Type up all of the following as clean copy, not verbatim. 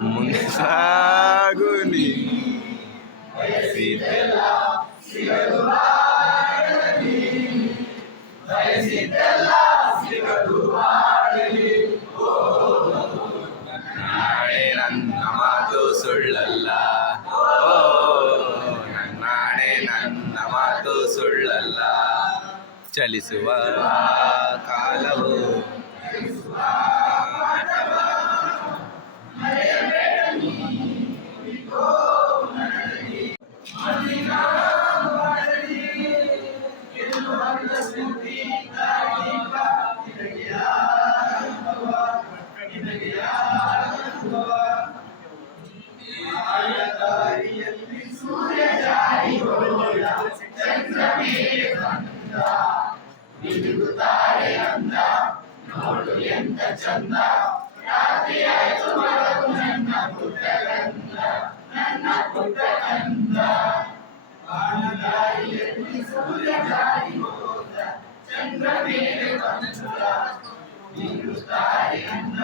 ಮುಂದೆ ಸಾಗುನಿ ಬಯಸಿದ್ದೆಲ್ಲ ಸಿಗಲು ಬಾಳಲಿ, ಬಯಸಿದ್ದೆಲ್ಲ ಸಿಗಲು ಬಾಳಲಿ. ನಾಳೆ ನನ್ನ ಮಾತು ಸುಳ್ಳಲ್ಲ, ನಾಳೆ ನನ್ನ ಮಾತು ಸುಳ್ಳಲ್ಲ. ಚಲಿಸುವ ಕಾಲವು ಸೂರ್ಯ ಜಾರಿ ಹೋದ ಚಂದ್ರ ಮೇಲೆ ಬಂದ, ಬಿಡುತ್ತಾರೆ ಅಂದ ನೋಡು ಎಂತ ಚಂದ. ರಾತ್ರಿ ಆಯ್ತು ಮರಳು ನನ್ನ ಪುಟ್ಟ ಕಂದ, ನನ್ನ ಪುಟ್ಟ ಕಂದ. ಬಾಣದಾರಿಯಲ್ಲಿ ಸೂರ್ಯ ಜಾರಿ ಹೋದ ಚಂದ್ರ ಮೇಲೆ ಬಂದ, ಬಿಡುತ್ತಾರೆ ಅಂದ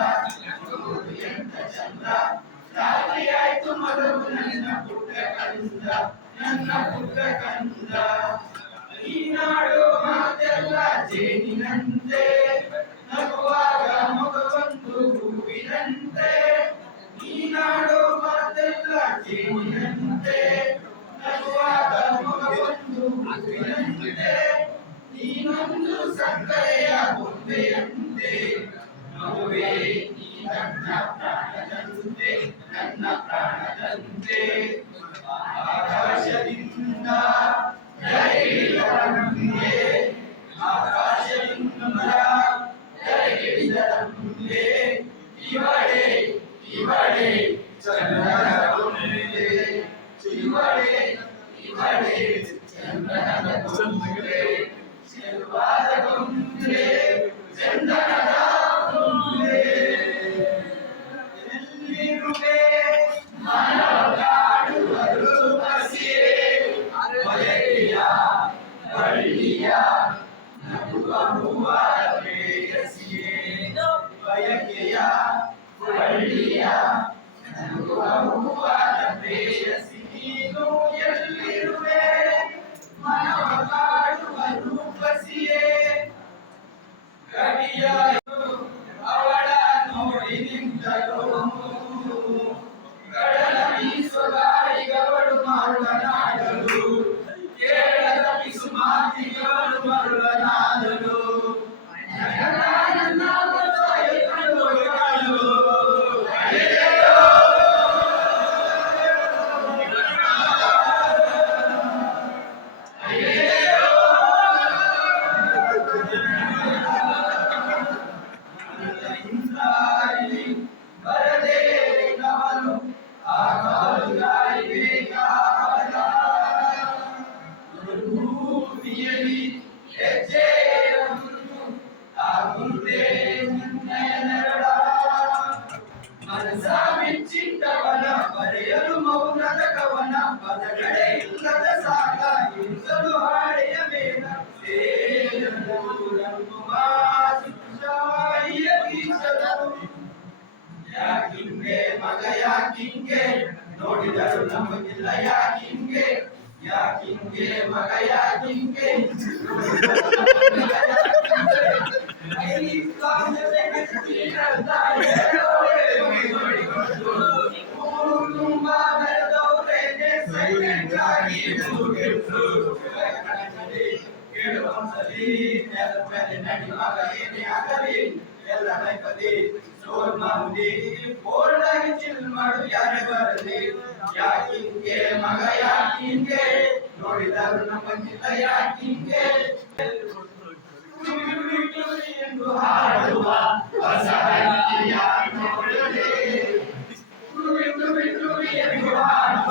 ನೋಡು ಎಂತ ಚಂದ. ರಾತ್ರಿ ಆಯ್ತು ಮರಳು ನನ್ನ ಪುಟ್ಟ ಕಂದ, ನನ್ನ ಪುಟ್ಟ ಕಂದ. ನೀನಾಡೋ ಮಾತೆಲ್ಲ ಜೇನಿನಂತೆ, ನಗುವಾಗ ಮಗವೊಂದು ಹೂವಿನಂತೆ. ನೀನಾಡೋ ಮಾತೆಲ್ಲ ಜೇನಿನಂತೆ, ನಗುವಾಗ ಮಗವೊಂದು ಹೂವಿನಂತೆ. ನೀನೊಂದು ಸಕ್ಕರೆಯ ಬೊಂಬೆಯಂತೆ, ನಗುವೆ ನೀ ನನ್ನ ಪ್ರಾಣದಂತೆ, ನನ್ನ ಪ್ರಾಣದಂತೆ. ಆಕಾಶದಿಂದ ಧರೆಗಿಳಿದ ನಮಗೆ, ಆಕಾಶದಿಂದ ಧರೆಗಿಳಿದ ನಮಗೆ. ಇವಳೆ ಇವಳೆ ಚಂದ್ರನ ಗೊಂಬೆ, ಇವಳೆ ಇವಳೆ ಚಂದ್ರನ ಗೊಂಬೆ. ಚೆಲುವಾದ ಗೊಂಬೆ, ಚಂದನದ ಗೊಂಬೆ. ಎಲ್ಲಿರುವೆ ಮಾನವ ಕಾಡುವರು ಹಸಿರೆ, ಬಯಕೆಯ ಬಳ್ಳಿಯ ನಗುವ ಹೂವಾದ ಪ್ರೇಯಸಿಯೇ. ಬಯಕೆಯ ಬಳ್ಳಿಯ ನಗುವ ಹೂವಾದ ಪ್ರೇಯಸಿ. ನೀನು ಎಲ್ಲಿರುವೆ ಮನವ ಕಾಡುವ ರೂಪಸಿಯೇ. ಗಡಿಯ ಅವಳ ನೋಡಿ ನಿಂತಳು, ಕಡಲ ಬೀಸುವ ಗಾಳಿಗಳು ಮರುಳನಾಡಲು, ಕೇಳದ ಬಿಸು ಮಾತಿಗಳು ಮರುಳನಾಡಲು. ಬರದೇ ಕವಲು ಆ ಕವಲು ಗಾಳಿ ಬೇಕಾದ, ಭೂಮಿಯಲ್ಲಿ ಹೆಜ್ಜೆ ಗುರುತು ಆ ಗುರುತೇ ನಿನ್ನಯ ನೆರಳ. ಮನಸ ಮೆಚ್ಚಿಟ್ಟವನ ಬರೆಯಲು ಮೌನದ ಕವನ, ಪದಗಳೇ ಇಲ್ಲದ ಸಾಗ ಇರಿಸಲು ಹಾಡೆಯ ಮೇಲ. ಯಾಕಿಂಗೆ ಮಗ ಯಾಕಿಂಗೆ, ನೋಡಿದರು ನಮಗಿಲ್ಲ ಯಾಕಿಂಗೆ. ಯಾಕಿಂಗೆ ಮಗ ಯಾಕಿಂಗೆ, ತುಂಬಾ ಬೆಳೆದವ್ರೇನೆ ಸೈಲೆಂಟ್ ಆಗಿ ಕೇಳುವಂಸಲಿ. ನೆಲದ ನಡಿ ಮಗ ಏನೇ ಆಗಲಿ, ಎಲ್ಲ ಲೈಫಲ್ಲಿ ಸೋಲ್ ಮಾಡಿ ಬೋಲ್ಡ್ ಆಗಿ ಚಿಲ್ ಮಾಡು ಯಾರೇ ಬರಲಿ. ಯಾಕಿಂಗೆ ಮಗ ಯಾಕಿಂಗೆ, ನೋಡಿದರು ನಮಗಿಲ್ಲ ಯಾಕಿಂಗೆ. ಎಂದು ಹಾಡುವ ಹೊಸ ಹಳ್ಳಿಯ ನೋಡಲೇ, ಎಂದು ಹಾಡುವ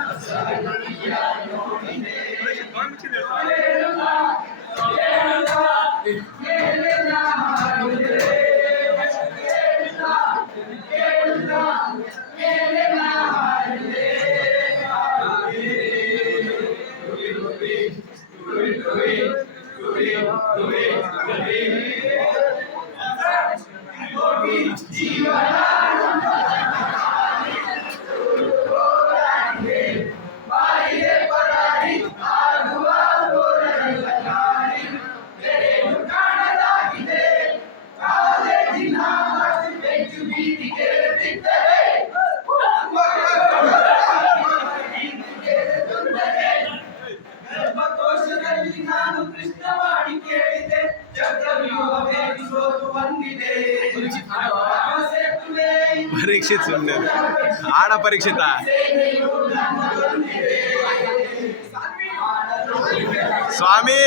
ಹೊಸ ಹಳ್ಳಿಯ ನೋಡಿದೆ. ಹೋಗಿ ಜೀವನ ಬಾಯಿಗೆ ಪರಾರಿ ಆಗುವ ಗೋರಲ್ಲ ಗಾಳಿ ಬೆಳೆಯಲು ಕಾಣಲಾಗಿದೆ ಕಾಲೇಜಿನ ಹೆಚ್ಚು ಬೀದಿಗೆ ಬಿದ್ದರೆ ಗರ್ಭಕೋಶದಲ್ಲಿ ನಾನು ಕೃಷ್ಣವಾಣಿ ಕೇಳಿದೆ ಚಕ್ರವ್ಯೂಹ ಭೇದಿಸೋದು ಬಂದಿದೆ ಪರೀಕ್ಷಿತ್ ಸುಮ್ಮನೆ ಆಡ ಪರೀಕ್ಷಿತ ಸ್ವಾಮಿ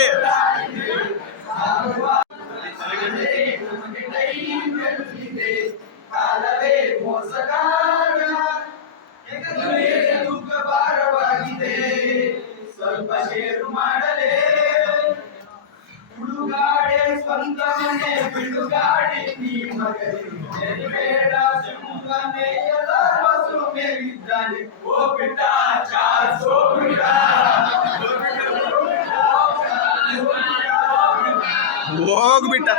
ಕಾಲವೇ ಮೋಸಗಾರ ತೂಕ ಭಾರವಾಗಿದೆ ಸ್ವಲ್ಪ ಶೇರು ಮಾಡಲೇ ಹುಡುಗಾಡೆ ಸ್ವಂತ ಮನೆ ಬಿಡುಗಾಡೆ ನೀ ಮಗನಿಗೆ ಬೇಡ ಸುಮ್ಮನೆ ವಸು ಮೇಲಿದ್ದಾನೆ ಓ ಬಿಟ್ಟ ಚಾರ್ಸ್ ಓ ಬಿಟ್ಟ ಹೋಗ್ಬಿಟ್ಟ